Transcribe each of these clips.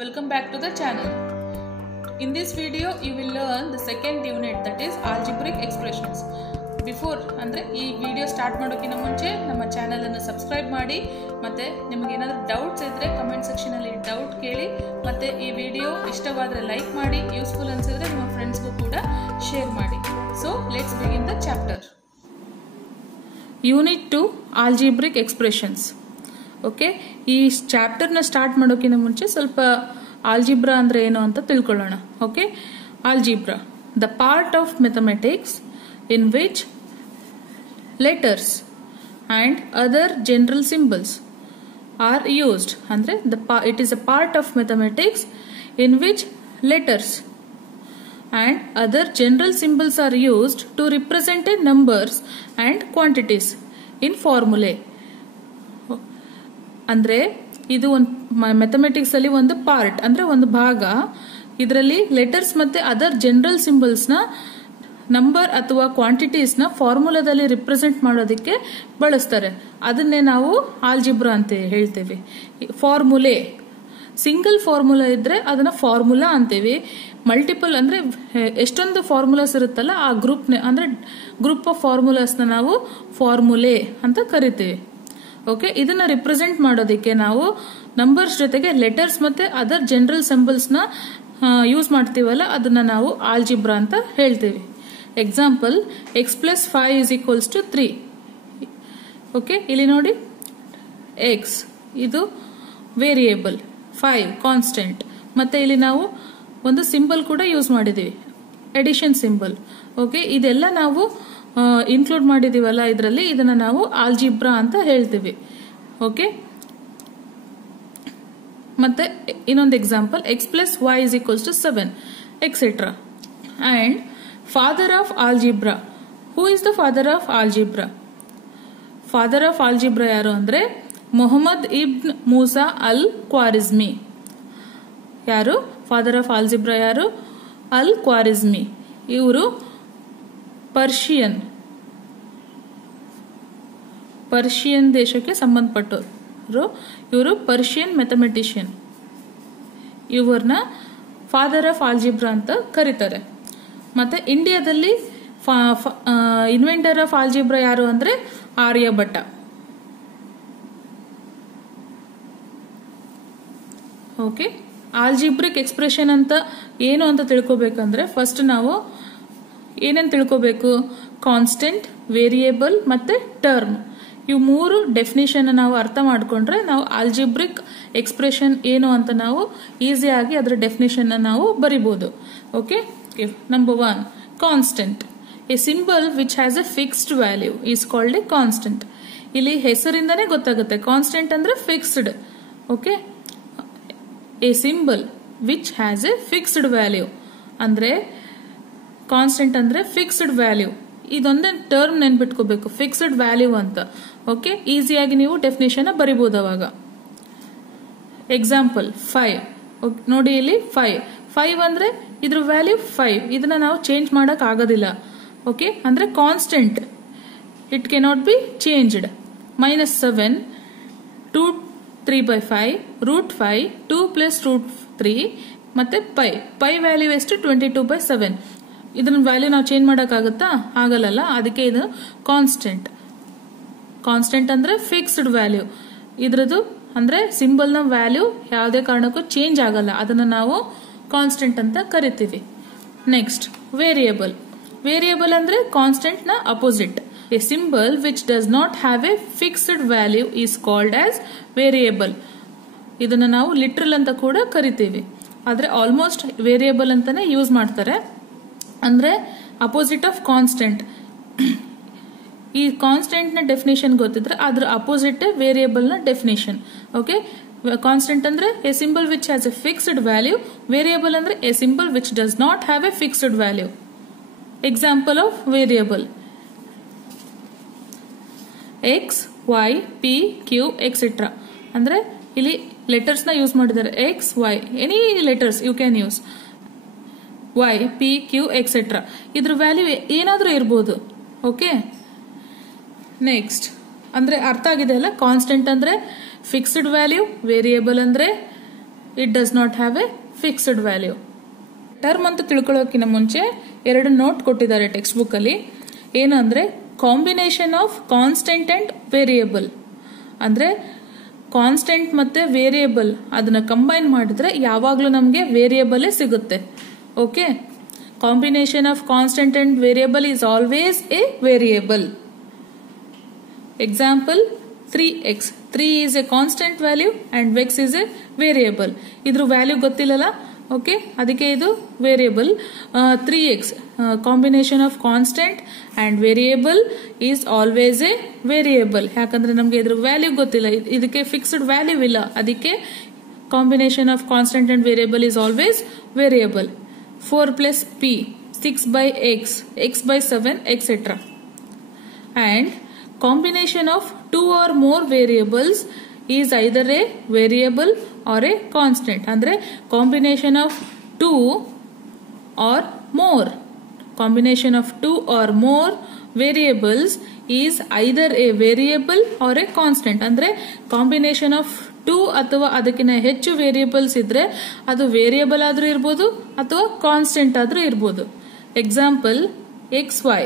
welcome back to the channel. In this video you will learn the second unit, that is algebraic expressions. Before andre ee video start madokina munche nama channel annu subscribe ಮಾಡಿ ಮತ್ತೆ ನಿಮಗೆ ಏನಾದರೂ doubts ಇದ್ದರೆ comment section ಅಲ್ಲಿ doubt ಕೇಳಿ ಮತ್ತೆ ಈ video ಇಷ್ಟವಾದರೆ ಲೈಕ್ ಮಾಡಿ, ಯೂಸ್ಫುಲ್ ಅನ್ಸಿದ್ರೆ ನಿಮ್ಮ ಫ್ರೆಂಡ್ಸ್ ಗೂ ಕೂಡ ಶೇರ್ ಮಾಡಿ. So let's begin the chapter. Unit 2 algebraic expressions. Okay, ಈ ಚಾಪ್ಟರ್ನ ಸ್ಟಾರ್ಟ್ ಮಾಡೋಕ್ಕಿಂತ ಮುಂಚೆ ಸ್ವಲ್ಪ ಆಲ್ಜಿಬ್ರಾ ಅಂದ್ರೆ ಏನು ಅಂತ ತಿಳ್ಕೊಳ್ಳೋಣ. Okay, algebra the part of mathematics in which letters and other general symbols are used. ಅಂದ್ರೆ it is a part of mathematics in which letters and other general symbols are used to represent numbers and quantities in formulae. ಅಂದ್ರೆ ಇದು ಒಂದು mathematics ಅಲ್ಲಿ ಒಂದು part ಅಂದ್ರೆ ಒಂದು ಭಾಗ. ಇದರಲ್ಲಿ ಲೆಟರ್ಸ್ ಮತ್ತೆ ಅದರ್ ಜನರಲ್ ಸಿಂಬಲ್ಸ್ ನ ನಂಬರ್ ಅಥವಾ ಕ್ವಾಂಟಿಟೀಸ್ ನ ಫಾರ್ಮುಲಾದಲ್ಲಿ ರಿಪ್ರೆಸೆಂಟ್ ಮಾಡೋದಕ್ಕೆ ಬಳಸ್ತಾರೆ. ಅದನ್ನೇ ನಾವು ಆಲ್ಜಿಬ್ರಾ ಅಂತ ಹೇಳ್ತೇವೆ. ಫಾರ್ಮುಲೆ, ಸಿಂಗಲ್ ಫಾರ್ಮುಲಾ ಇದ್ರೆ ಅದನ್ನ ಫಾರ್ಮುಲಾ ಅಂತೀವಿ. ಮಲ್ಟಿಪಲ್ ಅಂದ್ರೆ ಎಷ್ಟೊಂದು ಫಾರ್ಮುಲಾಸ್ ಇರುತ್ತಲ್ಲ ಆ ಗ್ರೂಪ್ ಆಫ್ ಫಾರ್ಮುಲಾಸ್ ನಾವು ಫಾರ್ಮುಲೆ ಅಂತ ಕರಿತೀವಿ. ಓಕೆ, ಇದನ್ನ ರಿಪ್ರೆಸೆಂಟ್ ಮಾಡೋದಕ್ಕೆ ನಾವು ನಂಬರ್ಸ್ ಜೊತೆಗೆ ಲೆಟರ್ಸ್ ಮತ್ತೆ ಅದರ್ ಜನರಲ್ ಸಿಂಬಲ್ಸ್ ನ ಯೂಸ್ ಮಾಡ್ತೀವಲ್ಲ ಅದನ್ನ ನಾವು ಆಲ್ಜಿಬ್ರಾ ಅಂತ ಹೇಳ್ತೀವಿ. Example, x plus 5 is equals to 3. Okay, ಇಲ್ಲಿ ನೋಡಿ, ಎಕ್ಸ್ ಇದು ವೇರಿಯೇಬಲ್, 5 ಕಾನ್ಸ್ಟೆಂಟ್, ಮತ್ತೆ ಇಲ್ಲಿ ನಾವು ಒಂದು ಸಿಂಬಲ್ ಕೂಡ ಯೂಸ್ ಮಾಡಿದೀವಿ, ಎಡಿಷನ್ ಸಿಂಬಲ್. ಓಕೆ, ಇದೆಲ್ಲ ನಾವು ಇನ್ಕ್ಲೂಡ್ ಮಾಡಿದೀವಲ್ಲ ಇದರಲ್ಲಿ, ಇದನ್ನ ನಾವು ಆಲ್ಜಿಬ್ರಾ ಅಂತ ಹೇಳ್ತೀವಿ. ಓಕೆ, ಮತ್ತೆ ಇನ್ನೊಂದು example, x plus y is equals to 7 etcetera. And father of algebra, who is the father of algebra? Father of algebra ಯಾರು ಅಂದ್ರೆ ಮೊಹಮ್ಮದ್ ಇಬ್ನ್ ಮೂಸಾ ಅಲ್ ಕ್ವಾರಿಜ್ಮಿ. ಯಾರು ಫಾದರ್ ಆಫ್ ಆಲ್ಜಿಬ್ರಾ? ಯಾರು? ಅಲ್ ಕ್ವಾರಿಜ್ಮಿ. ಇವರು ಪರ್ಷಿಯನ್ ದೇಶಕ್ಕೆ ಸಂಬಂಧಪಟ್ಟವರು. ಇವರು ಪರ್ಷಿಯನ್ ಮ್ಯಾಥಮೆಟಿಷಿಯನ್. ಇವ್ರನ್ನ ಫಾದರ್ ಆಫ್ ಆಲ್ಜಿಬ್ರಾ ಅಂತ ಕರೀತಾರೆ. ಮತ್ತೆ ಇಂಡಿಯಾದಲ್ಲಿ ಇನ್ವೆಂಟರ್ ಆಫ್ ಆಲ್ಜಿಬ್ರಾ ಯಾರು ಅಂದ್ರೆ ಆರ್ಯಭಟ್ಟ. ಓಕೆ, ಆಲ್ಜಿಬ್ರಿಕ್ ಎಕ್ಸ್ಪ್ರೆಷನ್ ಅಂತ ಏನು ಅಂತ ತಿಳ್ಕೊಬೇಕಂದ್ರೆ ಫಸ್ಟ್ ನಾವು ಏನೇನು ತಿಳ್ಕೋಬೇಕು? ಕಾನ್ಸ್ಟೆಂಟ್, ವೇರಿಯೇಬಲ್ ಮತ್ತೆ ಟರ್ಮ್. ಇವು ಮೂರು ಡೆಫಿನಿಷನ್ ನಾವು ಅರ್ಥ ಮಾಡ್ಕೊಂಡ್ರೆ ನಾವು ಆಲ್ಜಿಬ್ರಿಕ್ ಎಕ್ಸ್ಪ್ರೆಷನ್ ಏನು ಅಂತ ನಾವು ಈಸಿಯಾಗಿ ಅದರ ಡೆಫಿನಿಷನ್ ನಾವು ಬರಿಬಹುದು. Okay, number 1, constant. A symbol which has a fixed value is called a constant. ಇಲ್ಲಿ ಹೆಸರಿಂದನೇ ಗೊತ್ತಾಗುತ್ತೆ ಕಾನ್ಸ್ಟೆಂಟ್ ಅಂದ್ರೆ fixed. Okay, a symbol which has a fixed value ಅಂದ್ರೆ ಕಾನ್ಸ್ಟೆಂಟ್ ಅಂದ್ರೆ ಫಿಕ್ಸ್ಡ್ ವ್ಯಾಲ್ಯೂ. ಇದೊಂದೇ ಟರ್ಮ್ ನೆನ್ಪಿಟ್ಕೋಬೇಕು, ಫಿಕ್ಸ್ಡ್ ವ್ಯಾಲ್ಯೂ ಅಂತ. ಓಕೆ, ಈಸಿಯಾಗಿ ನೀವು ಡೆಫಿನೇಷನ್ ಬರಿಬಹುದು ಅವಾಗ. ಎಕ್ಸಾಂಪಲ್ 5 ನೋಡಿ, ಇಲ್ಲಿ 5 ಅಂದ್ರೆ ಇದ್ರ ವ್ಯಾಲ್ಯೂ 5. ಇದನ್ನ ನಾವು ಚೇಂಜ್ ಮಾಡಕ್ ಆಗೋದಿಲ್ಲ. ಓಕೆ, ಅಂದ್ರೆ constant, it cannot be changed. -7 2 3/5 √5 2 plus √3 ಮತ್ತೆ ಪೈ ವ್ಯಾಲ್ಯೂ ಎಷ್ಟು? 22/7. ಇದನ್ನ ವ್ಯಾಲ್ಯೂ ನಾವು ಚೇಂಜ್ ಮಾಡಕ್ಕಾಗತ್ತಾ? ಆಗಲ್ಲ. ಅದಕ್ಕೆ ಇದು ಕಾನ್ಸ್ಟೆಂಟ್. ಕಾನ್ಸ್ಟೆಂಟ್ ಅಂದ್ರೆ ಫಿಕ್ಸ್ಡ್ ವ್ಯಾಲ್ಯೂ. ಇದ್ರದ್ದು ಅಂದ್ರೆ ಸಿಂಬಲ್ ನ ವ್ಯಾಲ್ಯೂ ಯಾವುದೇ ಕಾರಣಕ್ಕೂ ಚೇಂಜ್ ಆಗಲ್ಲ. ಅದನ್ನ ನಾವು ಕಾನ್ಸ್ಟೆಂಟ್ ಅಂತ ಕರಿತೀವಿ. Next, variable. ವೇರಿಯೇಬಲ್ ಅಂದ್ರೆ ಕಾನ್ಸ್ಟೆಂಟ್ ನ opposite. A symbol which does not have a fixed value is called as variable. ಇದನ್ನ ನಾವು ಲಿಟ್ರಲ್ ಅಂತ ಕೂಡ ಕರಿತೀವಿ. ಆದ್ರೆ ಆಲ್ಮೋಸ್ಟ್ ವೇರಿಯೇಬಲ್ ಅಂತಾನೆ ಯೂಸ್ ಮಾಡ್ತಾರೆ. ಅಂದ್ರೆ ಅಪೋಸಿಟ್ ಆಫ್ ಕಾನ್ಸ್ಟೆಂಟ್. ಈ ಕಾನ್ಸ್ಟೆಂಟ್ ನ ಡೆಫಿನೇಷನ್ ಗೊತ್ತಿದ್ರೆ ಅದ್ರ ಅಪೋಸಿಟ್ ವೇರಿಯೇಬಲ್ ನ ಡೆಫಿನೇಷನ್. ಓಕೆ, ಕಾನ್ಸ್ಟೆಂಟ್ ಅಂದ್ರೆ a symbol which has a fixed value. Variable ಅಂದ್ರೆ a symbol which does not have a fixed value. Example of variable, X Y P Q etcetera. ಅಂದ್ರೆ ಇಲ್ಲಿ letters ನ use ಮಾಡಿದ್ದಾರೆ. X Y, any letters you can use. Y P Q etcetera. ಇದ್ರ value ಏನಾದ್ರೂ ಇರ್ಬೋದು. Okay, next ಅಂದ್ರೆ ಅರ್ಥ ಆಗಿದೆ ಅಲ್ಲ? ಕಾನ್ಸ್ಟೆಂಟ್ ಅಂದ್ರೆ ಫಿಕ್ಸ್ಡ್ ವ್ಯಾಲ್ಯೂ, ವೇರಿಯೇಬಲ್ ಅಂದ್ರೆ it does not have a fixed value. Term ಅಂತ ತಿಳ್ಕೊಳ್ಳೋಕ್ಕಿಂತ ಮುಂಚೆ 2 ನೋಟ್ ಕೊಟ್ಟಿದ್ದಾರೆ ಟೆಕ್ಸ್ಟ್ ಬುಕ್ ಅಲ್ಲಿ. ಏನಂದ್ರೆ combination of constant and variable. ಅಂದ್ರೆ ಕಾನ್ಸ್ಟೆಂಟ್ ಮತ್ತೆ ವೇರಿಯೇಬಲ್ ಅದನ್ನ ಕಂಬೈನ್ ಮಾಡಿದ್ರೆ ಯಾವಾಗ್ಲೂ ನಮಗೆ ವೇರಿಯೇಬಲ್ ಸಿಗುತ್ತೆ. Okay, combination of constant and variable is always A variable. Example 3x. 3 is a constant value and x is a variable. ಇದ್ರ ವ್ಯಾಲ್ಯೂ ಗೊತ್ತಿಲ್ಲಲ್ಲ. ಓಕೆ, ಅದಕ್ಕೆ ಇದು variable. 3x combination of constant and variable is always A variable. ಯಾಕಂದ್ರೆ ನಮ್ಗೆ ಇದ್ರ value ಗೊತ್ತಿಲ್ಲ, ಇದಕ್ಕೆ fixed value ಇಲ್ಲ, ಅದಕ್ಕೆ combination of constant and variable is always variable. 4 plus p, 6 by x, x by 7, etc. And combination of 2 or more variables is either a variable or a constant. ಅಂದ್ರೆ combination of 2 or more. Combination of 2 or more variables is either a variable or a constant. ಅಂದ್ರೆ combination of 2 ಅಥವಾ ಅದಕ್ಕಿಂತ ಹೆಚ್ಚು variables ಇದ್ರೆ ಅದು variable ಆದ್ರೂ ಇರ್ಬೋದು ಅಥವಾ ಕಾನ್ಸ್ಟೆಂಟ್ ಆದ್ರೂ ಇರ್ಬೋದು. Example xy,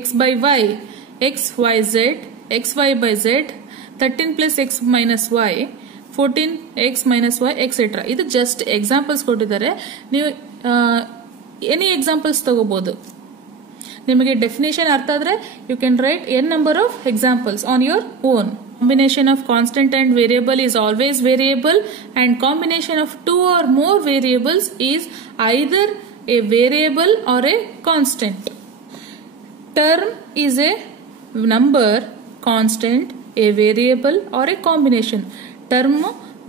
x by y, x y z, x y by z, 13 plus x minus y, 14 x minus y, etc. ಇದು ಜಸ್ಟ್ ಎಕ್ಸಾಂಪಲ್ಸ್ ಕೊಟ್ಟಿದ್ದಾರೆ. ನೀವು ಎನಿ ಎಕ್ಸಾಂಪಲ್ಸ್ ತಗೋಬಹುದು. ನಿಮಗೆ ಡೆಫಿನೇಷನ್ ಅರ್ಥ ಆದ್ರೆ you can write n number of examples on your own. Combination of constant and variable is always variable, and combination of 2 or more variables is either a variable or a constant. Term is a number, constant, a variable or a combination. Term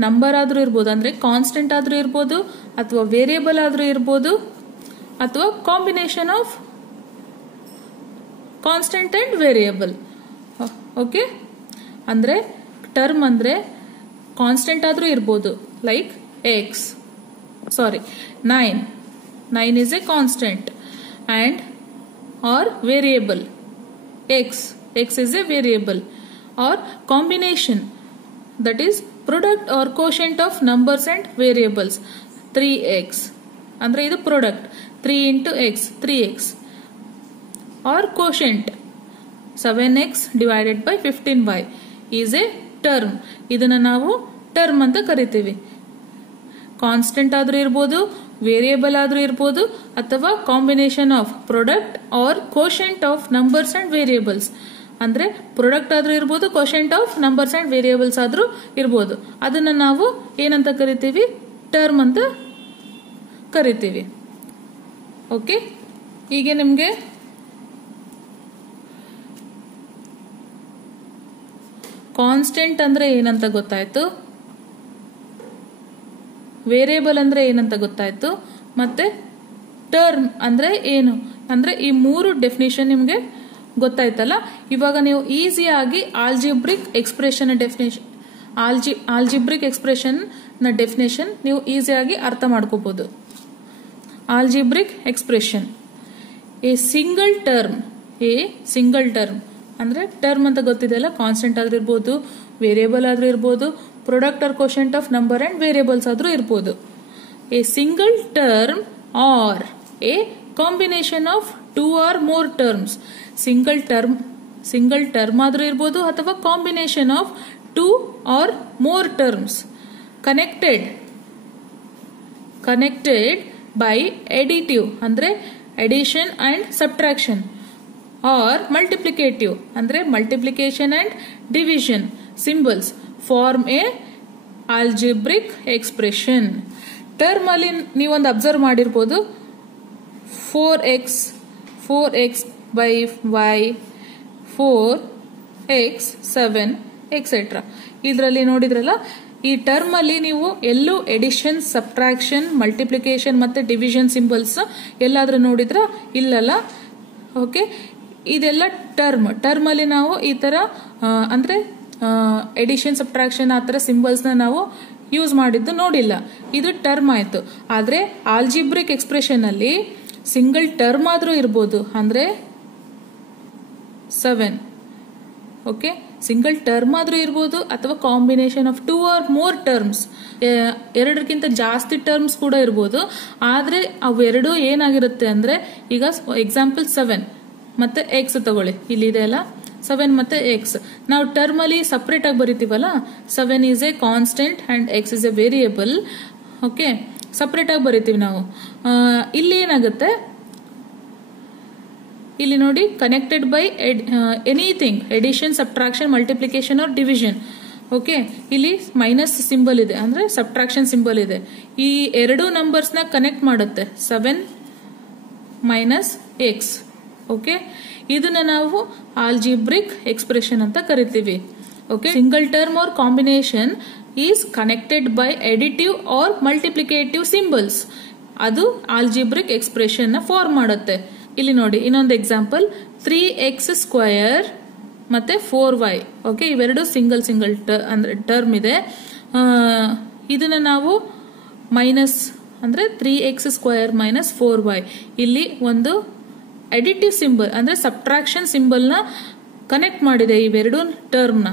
number ಆದ್ರೂ ಇರ್ಬೋದು, ಅಂದ್ರೆ constant ಆದ್ರೂ ಇರ್ಬೋದು ಅಥವಾ variable ಆದ್ರೂ ಇರ್ಬೋದು ಅಥವಾ combination of constant and variable. Okay, ಅಂದ್ರೆ ಟರ್ಮ್ ಅಂದ್ರೆ ಕಾನ್ಸ್ಟೆಂಟ್ ಆದ್ರೂ ಇರ್ಬೋದು, like x, 9 is a constant, and or variable x is a variable, or combination, that is product or quotient of numbers and variables. 3x ಅಂದ್ರೆ ಇದು product, 3 into x 3x, or quotient 7x divided by 15y is a term. ಇದನ್ನ ನಾವು term ಅಂತ ಕರಿತೀವಿ. Constant ಆದ್ರೂ ಇರ್ಬೋದು, variable ಆದ್ರೂ ಇರ್ಬೋದು ಅಥವಾ combination of product or quotient of numbers and variables. ಅಂದ್ರೆ ಪ್ರಾಡಕ್ಟ್ ಆದ್ರೂ ಇರ್ಬೋದು, quotient of numbers and variables ಆದ್ರೂ ಇರ್ಬೋದು. ಅದನ್ನ ನಾವು ಏನಂತ ಕರಿತೀವಿ? ಟರ್ಮ್ ಅಂತ ಕರಿತೀವಿ. ಓಕೆ, ಈಗ ನಿಮ್ಗೆ ಕಾನ್ಸ್ಟೆಂಟ್ ಅಂದ್ರೆ ಏನಂತ ಗೊತ್ತಾಯ್ತು, ವೇರಿಯೇಬಲ್ ಅಂದ್ರೆ ಏನಂತ ಗೊತ್ತಾಯ್ತು, ಮತ್ತೆ ಟರ್ಮ್ ಅಂದ್ರೆ ಏನು ಅಂದ್ರೆ ಈ 3 ಡೆಫಿನೇಷನ್ ನಿಮ್ಗೆ ಗೊತ್ತಾಯ್ತಲ್ಲ. ಇವಾಗ ನೀವು ಈಸಿಯಾಗಿ ಆಲ್ಜಿಬ್ರಿಕ್ ಎಕ್ಸ್ಪ್ರೆಷನ್ ನ ಡೆಫಿನೇಷನ್ ನೀವು ಈಸಿಯಾಗಿ ಅರ್ಥ ಮಾಡ್ಕೋಬಹುದು. Algebraic expression, a single term ಅಂದ್ರೆ ಟರ್ಮ್ ಅಂತ ಗೊತ್ತಿದೆಯಲ್ಲ, ಕಾನ್ಸ್ಟೆಂಟ್ ಆದ್ರೂ ಇರ್ಬೋದು, ವೇರಿಯೇಬಲ್ ಆದ್ರೂ ಇರ್ಬೋದು, product or quotient of number and variables ಆದ್ರೂ ಇರ್ಬೋದು. A single term or a combination of 2 or more terms. Single term ಆದ್ರೂ ಇರ್ಬೋದು ಅಥವಾ combination of 2 or more terms connected by additive ಅಂದ್ರೆ addition and subtraction, or multiplicative ಅಂದ್ರೆ multiplication and division symbols form a algebraic expression. Term ಅಲ್ಲಿ ನೀವೊಂದು observe ಮಾಡಿರ್ಬೋದು, 4x by y, 4x 7 etcetera. ಇದರಲ್ಲಿ ನೋಡಿದ್ರಲ್ಲ, ಈ ಟರ್ಮ್ ಅಲ್ಲಿ ನೀವು ಎಲ್ಲೂ ಎಡಿಷನ್, ಸಬ್ಟ್ರಾಕ್ಷನ್, ಮಲ್ಟಿಪ್ಲಿಕೇಶನ್ ಮತ್ತೆ ಡಿವಿಷನ್ ಸಿಂಬಲ್ಸ್ ಎಲ್ಲಾದ್ರೂ ನೋಡಿದ್ರ? ಇಲ್ಲಲ್ಲ. ಓಕೆ, ಇದೆಲ್ಲ ಟರ್ಮ್ ಅಲ್ಲಿ ನಾವು ಈ ತರ ಅಂದ್ರೆ ಎಡಿಷನ್, ಸಬ್ಟ್ರಾಕ್ಷನ್ ಆ ತರ ಸಿಂಬಲ್ಸ್ ನಾವು ಯೂಸ್ ಮಾಡಿದ್ದು ನೋಡಿಲ್ಲ. ಇದು ಟರ್ಮ್ ಆಯ್ತು. ಆದ್ರೆ ಆಲ್ಜಿಬ್ರಿಕ್ ಎಕ್ಸ್ಪ್ರೆಷನ್ ಅಲ್ಲಿ ಸಿಂಗಲ್ ಟರ್ಮ್ ಆದ್ರೂ ಇರ್ಬೋದು, ಅಂದ್ರೆ 7. ಓಕೆ, ಸಿಂಗಲ್ ಟರ್ಮ್ ಆದ್ರೂ ಇರ್ಬೋದು ಅಥವಾ combination of 2 or more terms, ಎರಡಕ್ಕಿಂತ ಜಾಸ್ತಿ ಟರ್ಮ್ಸ್ ಕೂಡ ಇರ್ಬೋದು. ಆದ್ರೆ ಅವೆರಡು ಏನಾಗಿರುತ್ತೆ ಅಂದ್ರೆ, ಈಗ ಎಕ್ಸಾಂಪಲ್ 7 ಮತ್ತೆ ಎಕ್ಸ್ ತಗೊಳ್ಳಿ, ಇಲ್ಲಿ ಇದೆ ಅಲ್ಲ 7 ಮತ್ತೆ ಎಕ್ಸ್. ನಾವು ಟರ್ಮ್ ಅಲ್ಲಿ ಸಪರೇಟ್ ಆಗಿ ಬರಿತೀವಲ್ಲ, 7 is a constant and x is a variable. Okay, separate ಆಗಿ ಬರಿತೀವಿ ನಾವು. ಇಲ್ಲಿ ಏನಾಗುತ್ತೆ, ಇಲ್ಲಿ ನೋಡಿ, connected by anything, addition, subtraction, multiplication or division. Okay, ಇಲ್ಲಿ ಮೈನಸ್ ಸಿಂಬಲ್ ಇದೆ ಅಂದ್ರೆ ಸಬ್ಟ್ರಾಕ್ಷನ್ ಸಿಂಬಲ್ ಇದೆ. ಈ ಎರಡು ನಂಬರ್ಸ್ ನ ಕನೆಕ್ಟ್ ಮಾಡುತ್ತೆ 7 ಮೈನಸ್ ಎಕ್ಸ್. ಓಕೆ, ಇದನ್ನ ನಾವು ಆಲ್ಜಿಬ್ರಿಕ್ ಎಕ್ಸ್ಪ್ರೆಷನ್ ಅಂತ ಕರಿತೀವಿ. Okay, single term or combination is connected by additive or multiplicative symbols. ಅದು ಆಲ್ಜಿಬ್ರಿಕ್ ಎಕ್ಸ್ಪ್ರೆಷನ್ ನ ಫಾರ್ಮ್ ಮಾಡುತ್ತೆ. ಇಲ್ಲಿ ನೋಡಿ ಇನ್ನೊಂದು ಎಕ್ಸಾಂಪಲ್, 3x² ಮತ್ತೆ 4y. ಓಕೆ, ಇವೆರಡು ಸಿಂಗಲ್ ಅಂದ್ರೆ ಟರ್ಮ್ ಇದೆ. ಇದನ್ನ ನಾವು ಮೈನಸ್ ಅಂದ್ರೆ 3x² ಮೈನಸ್ 4y, ಇಲ್ಲಿ ಒಂದು ಎಡಿಟಿವ್ ಸಿಂಬಲ್ ಅಂದ್ರೆ ಸಬ್ಟ್ರಾಕ್ಷನ್ ಸಿಂಬಲ್ ನ ಕನೆಕ್ಟ್ ಮಾಡಿದೆ ಇವೆರಡು ಟರ್ಮ್ ನ.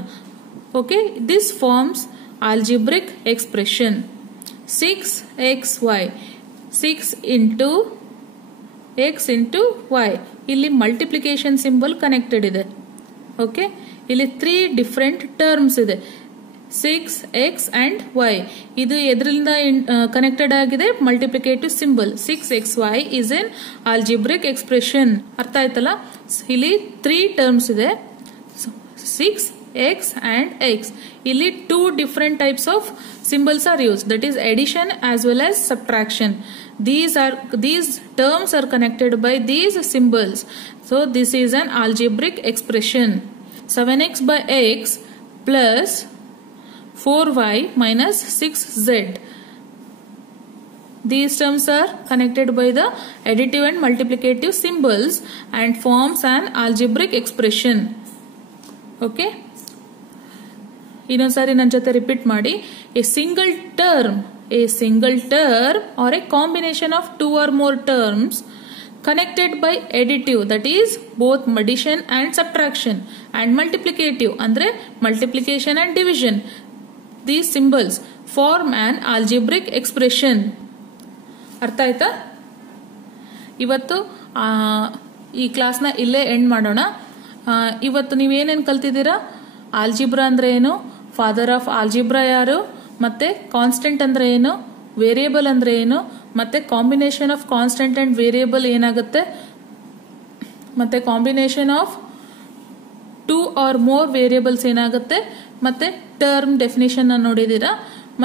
Okay, this forms algebraic expression. 6xy, 6 into x into y, ಇಲ್ಲಿ ಮಲ್ಟಿಪ್ಲಿಕೇಶನ್ ಸಿಂಬಲ್ ಕನೆಕ್ಟೆಡ್ ಇದೆ. ಓಕೆ, ಇಲ್ಲಿ 3 ಡಿಫರೆಂಟ್ ಟರ್ಮ್ಸ್ ಇದೆ, 6x ಅಂಡ್ y. ಇದು ಎದ್ರಿಂದ ಕನೆಕ್ಟೆಡ್ ಆಗಿದೆ, multiplicative symbol. 6xy is an algebraic expression. ಅರ್ಥ ಆಯ್ತಲ್ಲ, ಇಲ್ಲಿ 3 ಟರ್ಮ್ಸ್ ಇದೆ, 6x and x. ಇಲ್ಲಿ 2 different types of symbols are used, that is addition as well as subtraction. These terms are connected by these symbols. So this is an algebraic expression. 7x by x plus 4y minus 6z. These terms are connected by the additive and multiplicative symbols and forms an algebraic expression. Okay, ಇನ್ನೊಂದ್ಸಾರಿ ನನ್ನ ಜೊತೆ repeat ಮಾಡಿ. A single term or a combination of 2 or more terms connected by additive, that is both addition and subtraction, and multiplicative ಅಂದ್ರೆ multiplication and division. These symbols form an algebraic expression. ಅರ್ಥ ಆಯ್ತಾ? ಇವತ್ತು ಈ ಕ್ಲಾಸ್ನ ಇಲ್ಲೇ end ಮಾಡೋಣ. ಇವತ್ತು ನೀವೇನೇನು ಕಲ್ತಿದ್ದೀರಾ, algebra ಅಂದ್ರೆ ಏನು, ಫಾದರ್ ಆಫ್ ಆಲ್ಜಿಬ್ರಾ ಯಾರು, ಮತ್ತೆ ಕಾನ್ಸ್ಟೆಂಟ್ ಅಂದ್ರೆ ಏನು, ವೇರಿಯೇಬಲ್ ಅಂದ್ರೆ ಏನು, ಮತ್ತೆ combination of constant and variable ಏನಾಗುತ್ತೆ, ಮತ್ತೆ combination of 2 or more variables ಏನಾಗುತ್ತೆ, ಮತ್ತೆ ಟರ್ಮ್ ಡೆಫಿನೇಷನ್ ನೋಡಿದೀರಾ.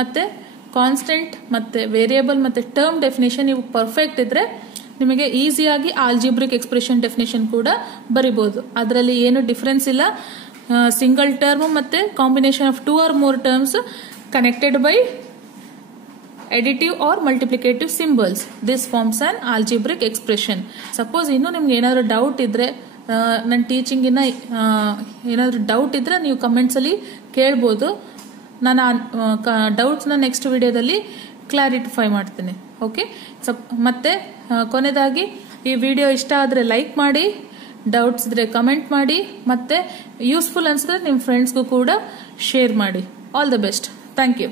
ಮತ್ತೆ ಕಾನ್ಸ್ಟೆಂಟ್ ಮತ್ತೆ ವೇರಿಯೇಬಲ್ ಮತ್ತೆ ಟರ್ಮ್ ಡೆಫಿನೇಷನ್ ಇವು ಪರ್ಫೆಕ್ಟ್ ಇದ್ರೆ ನಿಮಗೆ ಈಸಿಯಾಗಿ ಆಲ್ಜಿಬ್ರಿಕ್ ಎಕ್ಸ್ಪ್ರೆಷನ್ ಡೆಫಿನೇಷನ್ ಕೂಡ ಬರಿಬಹುದು. ಅದರಲ್ಲಿ ಏನು ಡಿಫರೆನ್ಸ್ ಇಲ್ಲ. ಸಿಂಗಲ್ ಟರ್ಮ್ ಮತ್ತೆ combination of 2 or more terms connected by additive or multiplicative symbols. This forms an algebraic expression. Suppose ಇನ್ನು ನಿಮ್ಗೆ ಏನಾದರೂ ಡೌಟ್ ಇದ್ರೆ, ನನ್ನ ಟೀಚಿಂಗ್ ಇನ್ನ ಏನಾದರೂ ಡೌಟ್ ಇದ್ರೆ ನೀವು ಕಮೆಂಟ್ಸ್ ಅಲ್ಲಿ ಕೇಳ್ಬೋದು. ನಾನು ಡೌಟ್ಸ್ನ ನೆಕ್ಸ್ಟ್ ವಿಡಿಯೋದಲ್ಲಿ ಕ್ಲಾರಿಫೈ ಮಾಡ್ತೀನಿ. ಓಕೆ, ಮತ್ತೆ ಕೊನೆಯದಾಗಿ ಈ ವಿಡಿಯೋ ಇಷ್ಟ ಆದರೆ ಲೈಕ್ ಮಾಡಿ, ಡೌಟ್ಸ್ ಇದ್ರೆ ಕಮೆಂಟ್ ಮಾಡಿ, ಮತ್ತೆ ಯೂಸ್ಫುಲ್ ಅನ್ಸಿದ್ರೆ ನಿಮ್ಮ ಫ್ರೆಂಡ್ಸ್ಗೂ ಕೂಡ ಶೇರ್ ಮಾಡಿ. All the best. Thank you.